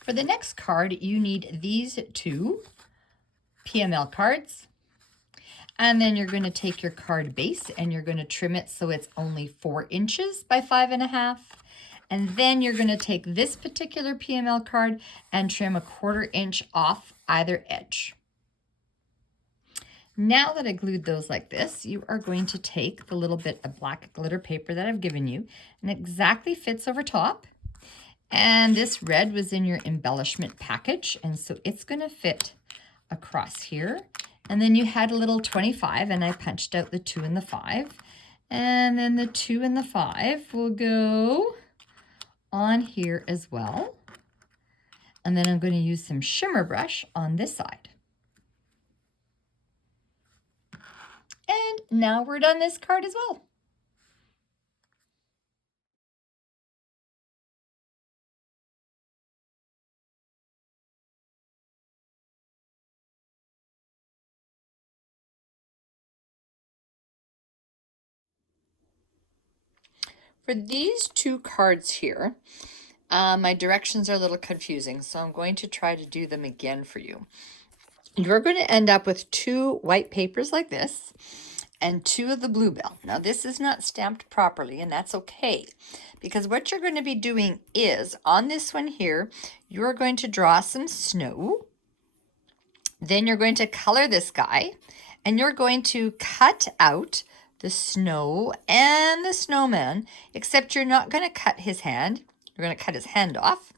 For the next card, you need these two PML cards. And then you're going to take your card base and you're going to trim it so it's only 4 inches by 5.5. And then you're going to take this particular PML card and trim 1/4 inch off either edge. Now that I glued those like this, you are going to take the little bit of black glitter paper that I've given you, and it exactly fits over top. And this red was in your embellishment package, and so it's going to fit across here. And then you had a little 25, and I punched out the 2 and the 5. And then the 2 and the 5 will go on here as well. And then I'm going to use some shimmer brush on this side. And now we're done this card as well. For these 2 cards here, my directions are a little confusing, so I'm going to try to do them again for you. You're going to end up with 2 white papers like this and 2 of the bluebell. Now this is not stamped properly, and that's okay, because what you're going to be doing is on this one here, you're going to draw some snow. Then you're going to color this guy, and you're going to cut out the snow and the snowman, except you're not going to cut his hand. You're going to cut his hand off,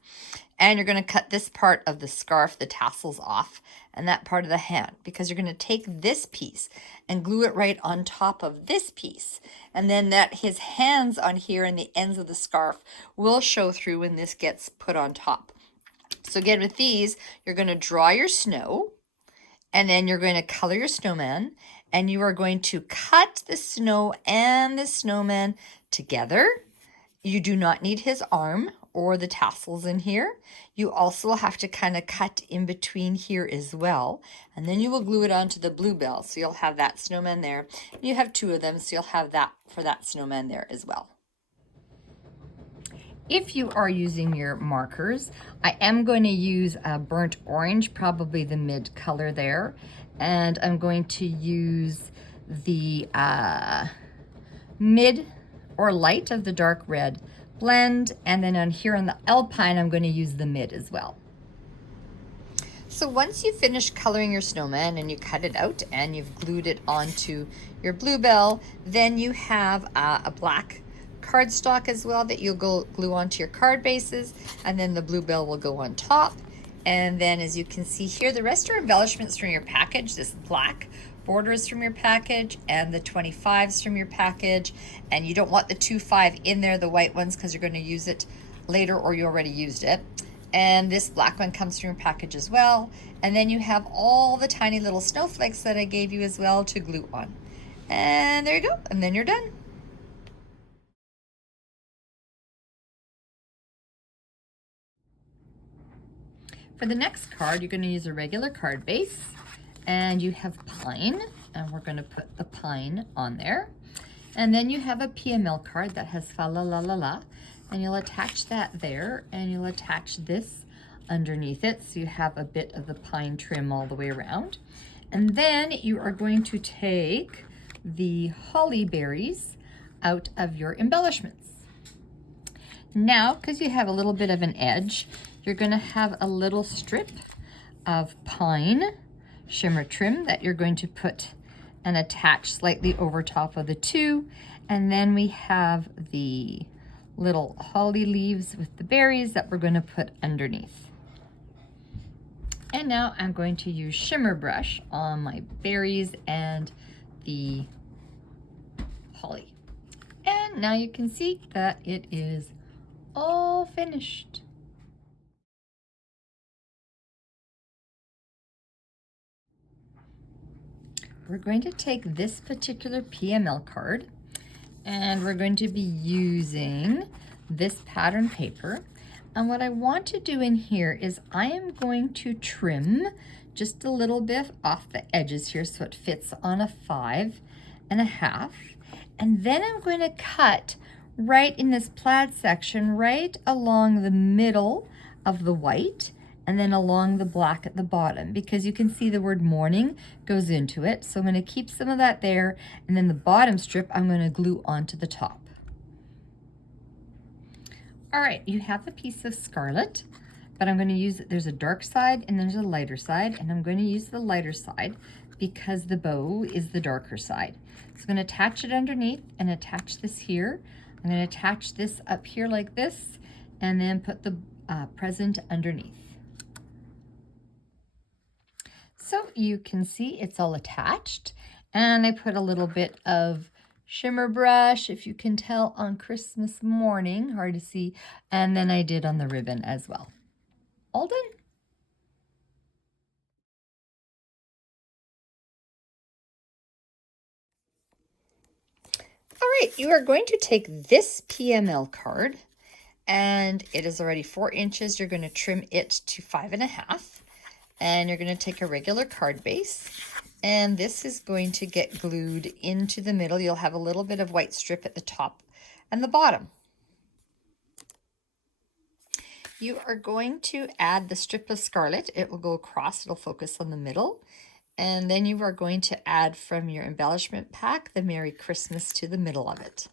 and you're going to cut this part of the scarf, the tassels off, and that part of the hand, because you're going to take this piece and glue it right on top of this piece. And then that his hands on here and the ends of the scarf will show through when this gets put on top. So again, with these, you're going to draw your snow, and then you're going to color your snowman, and you are going to cut the snow and the snowman together. You do not need his arm or the tassels in here. You also have to kind of cut in between here as well. And then you will glue it onto the bluebell. So you'll have that snowman there. You have 2 of them, so you'll have that for that snowman there as well. If you are using your markers, I am going to use a burnt orange, probably the mid color there. And I'm going to use the mid or light of the dark red blend. And then on here on the alpine, I'm going to use the mid as well. So once you finish coloring your snowman and you cut it out and you've glued it onto your bluebell, then you have a black cardstock as well that you'll glue onto your card bases, and then the bluebell will go on top. And then as you can see here, the rest are embellishments from your package. This black borders from your package and the 25s from your package. And you don't want the 2-5 in there, the white ones, because you're going to use it later or you already used it. And this black one comes from your package as well. And then you have all the tiny little snowflakes that I gave you as well to glue on. And there you go. And then you're done. For the next card, you're going to use a regular card base, and you have pine, and we're going to put the pine on there. And then you have a PML card that has fa la la la la, and you'll attach that there, and you'll attach this underneath it, so you have a bit of the pine trim all the way around. And then you are going to take the holly berries out of your embellishments. Now, because you have a little bit of an edge, you're going to have a little strip of pine shimmer trim that you're going to put and attach slightly over top of the 2. And then we have the little holly leaves with the berries that we're going to put underneath. And now I'm going to use shimmer brush on my berries and the holly. And now you can see that it is all finished. We're going to take this particular PML card, and we're going to be using this pattern paper. And what I want to do in here is I am going to trim just a little bit off the edges here so it fits on a 5.5. And then I'm going to cut right in this plaid section, right along the middle of the white and then along the black at the bottom, because you can see the word morning goes into it. So I'm going to keep some of that there, and then the bottom strip I'm going to glue onto the top. All right, you have a piece of scarlet, but I'm going to use, there's a dark side and there's a lighter side, and I'm going to use the lighter side because the bow is the darker side. So I'm going to attach it underneath and attach this here. I'm going to attach this up here like this, and then put the present underneath. So you can see it's all attached, and I put a little bit of shimmer brush, if you can tell, on Christmas morning, hard to see, and then I did on the ribbon as well. All done. All right, you are going to take this PML card, and it is already 4 inches. You're going to trim it to 5.5, and you're going to take a regular card base, and this is going to get glued into the middle. You'll have a little bit of white strip at the top and the bottom. You are going to add the strip of scarlet. It will go across, it'll focus on the middle. And then you are going to add from your embellishment pack the Merry Christmas to the middle of it.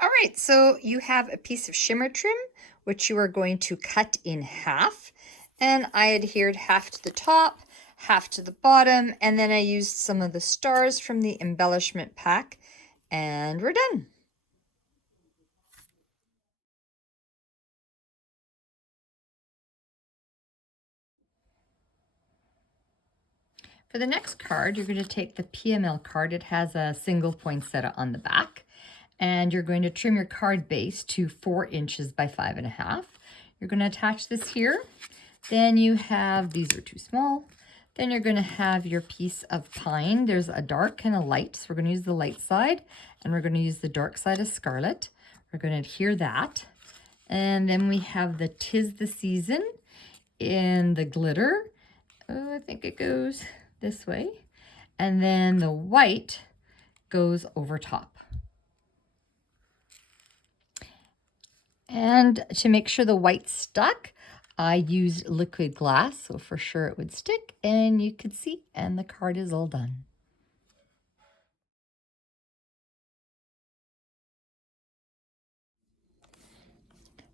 All right, so you have a piece of shimmer trim, which you are going to cut in half. And I adhered half to the top, half to the bottom, and then I used some of the stars from the embellishment pack, and we're done. For the next card, you're going to take the PML card. It has a single poinsettia on the back, and you're going to trim your card base to 4 inches by 5.5. You're going to attach this here. Then you have, these are too small. Then you're going to have your piece of pine. There's a dark and a light, so we're going to use the light side, and we're going to use the dark side of scarlet. We're going to adhere that. And then we have the 'Tis the Season in the glitter. Oh, I think it goes this way, and then the white goes over top. And to make sure the white stuck, I used liquid glass, so for sure it would stick, and you could see, and the card is all done.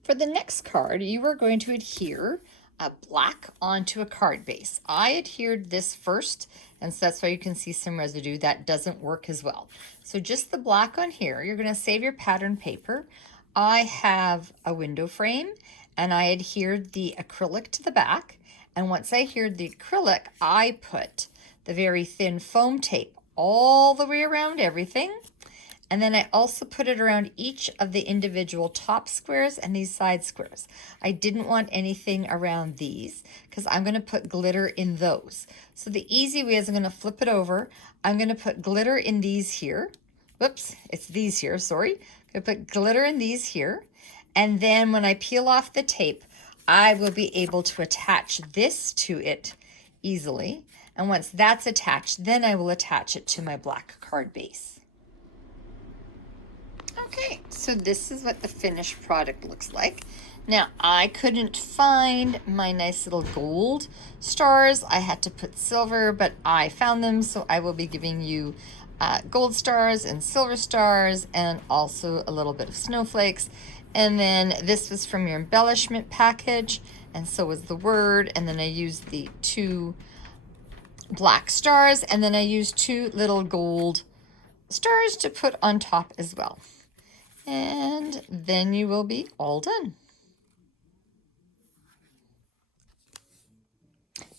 For the next card, you are going to adhere a black onto a card base. I adhered this first, and so that's why you can see some residue. That doesn't work as well. So just the black on here. You're going to save your pattern paper. I have a window frame, and I adhered the acrylic to the back. And once I adhered the acrylic, I put the very thin foam tape all the way around everything. And then I also put it around each of the individual top squares and these side squares. I didn't want anything around these because I'm going to put glitter in those. So the easy way is I'm going to flip it over. I'm going to put glitter in these here. Whoops, it's these here, sorry. I'm going to put glitter in these here. And then when I peel off the tape, I will be able to attach this to it easily. And once that's attached, then I will attach it to my black card base. Okay, so this is what the finished product looks like. Now, I couldn't find my nice little gold stars. I had to put silver, but I found them, so I will be giving you gold stars and silver stars and also a little bit of snowflakes. And then this was from your embellishment package, and so was the word. And then I used the 2 black stars, and then I used 2 little gold stars to put on top as well. And then you will be all done.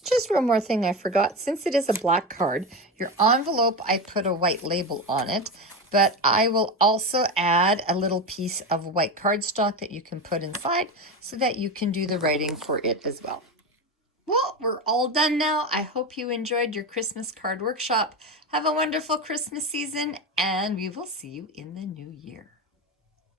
Just one more thing I forgot. Since it is a black card, your envelope, I put a white label on it, but I will also add a little piece of white cardstock that you can put inside so that you can do the writing for it as well. Well, we're all done now. I hope you enjoyed your Christmas card workshop. Have a wonderful Christmas season, and we will see you in the new year.